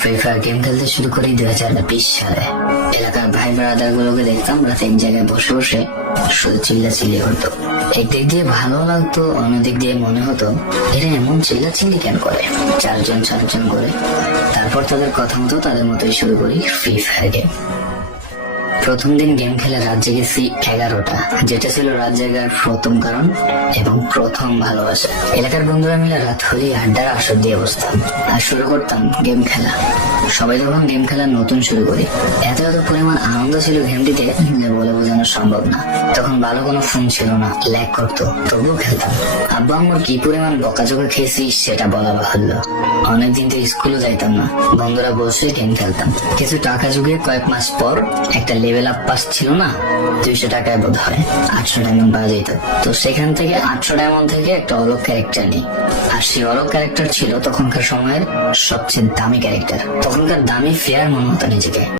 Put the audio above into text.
Free fire game খেলতে শুরু করি 2020 সালে। এলাকার ভাই ব্রাদার গুলোকে দেখতাম রাতে এক জায়গায় বসে বসে শুধু চিল্লাচিল্লি করতো। একদিক দিয়ে ভালো লাগতো, অন্যদিক দিয়ে মনে হতো এরা এমন চিল্লাচিল্লি কেন করে, চারজন করে। তারপর তাদের কথা মতো তাদের মতোই শুরু করি ফ্রি ফায়ার গেম। প্রথম দিন গেম খেলে রাত জেগেছি 11টা, যেটা ছিল রাত জাগার প্রথম কারণ এবং প্রথম ভালোবাসা। এলাকার বন্ধুরা মিলে রাত হলেই আড্ডার আসর দিয়ে বসতাম আর শুরু করতাম গেম খেলা। সবাই যখন গেম খেলা নতুন শুরু করি, এত পরিমাণ আনন্দ ছিল গেমটিতে যে বলে বোঝানো সম্ভব না। তখন ভালো কোনো ফোন ছিল না, ল্যাগ করতো, তবুও খেলতাম। আব্বা আম্মুর কি পরিমাণ বকাঝকা খেয়েছি সেটা বলা বাহুল্য। অনেকদিন তো স্কুলে যাইতাম না, বন্ধুরা বসে গেম খেলতাম। কিছু টাকা জুগিয়ে কয়েক মাস পর একটা লেভেল আপ পাস ছিল না, 200 টাকায় বোধ হয় 800 ডায়মন্ড পাওয়া যেত। তো সেখান থেকে 800 ডায়মন্ড থেকে একটা অলক ক্যারেক্টার নিই। আর সেই অলক ক্যারেক্টার ছিল তখনকার সময়ের সবচেয়ে দামি ক্যারেক্টার। তখনকার দামি ফেয়ার মনে হতো নিজেকে।